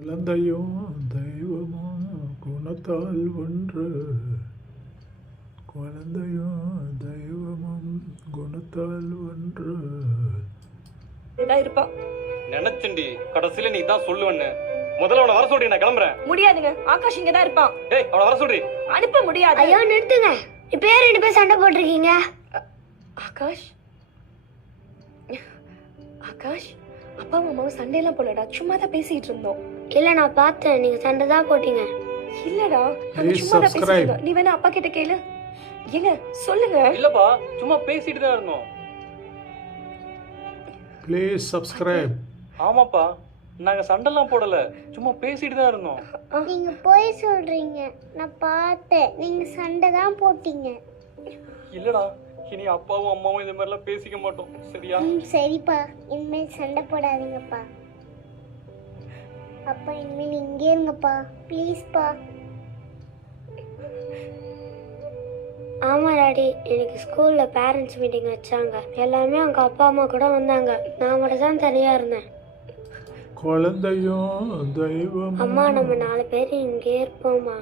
குழந்தையும் தெய்வமும் குணத்தால் ஒன்று. குழந்தையும் தெய்வமும் குணத்தால் ஒன்று. இருப்பான் நினைச்சண்டி கடைசியில நீ தான் சொல்லுவேன்னு. முதல்ல அவனை வர சொல்றீ, நான் கிளம்புறேன். முடியாதுங்க, ஆகாஷ் இங்க தான் இருப்பான். ஏய், அவனை வர சொல்றீ. அனுப்ப முடியாது. ஐயோ நிறுத்துங்க, இப்ப ஏன் 2 பேர் சண்டை போட்டிருக்கீங்க? ஆகாஷ் ஆகாஷ் அப்பாவும் அம்மாவும் சண்டையெல்லாம் போலடா, சும்மா தான் பேசிட்டு இருந்தோம். இல்ல நான் பார்த்தேன், நீங்க சண்டை தான் போட்டீங்க. இல்லடா, நாங்க Please சும்மா தான் பேசிட்டு subscribe. இருந்தோம். நீ வேணா அப்பா கிட்ட கேளு. ஏங்க சொல்லுங்க. இல்லப்பா, சும்மா பேசிட்டு தான் இருந்தோம். Please subscribe. ஆமாப்பா, நாங்க சண்டைலாம் போடல, சும்மா பேசிட்டு தான் இருந்தோம். நீங்க போய் சொல்றீங்க, நான் பார்த்தேன், நீங்க சண்டை தான் போட்டீங்க. இல்லடா, இனி அப்பாவும் அம்மாவும் இந்த மாதிரிலாம் பேசிக்க மாட்டோம், சரியா? சரிப்பா, இனிமேல் சண்டை போடாதீங்கப்பா. அப்பா இனிமேல் இங்கே இருங்கப்பா, ப்ளீஸ்ப்பா. ஆமா டாடி, எனக்கு ஸ்கூல்ல பேரண்ட்ஸ் மீட்டிங் வச்சாங்க. எல்லாருமே அவங்க அப்பா அம்மா கூட வந்தாங்க, நான் மட்டும் தான் தனியா இருந்தேன். குழந்தையும் தெய்வமும். அம்மா நம்ம 4 பேர் இங்கே இருப்போம்மா.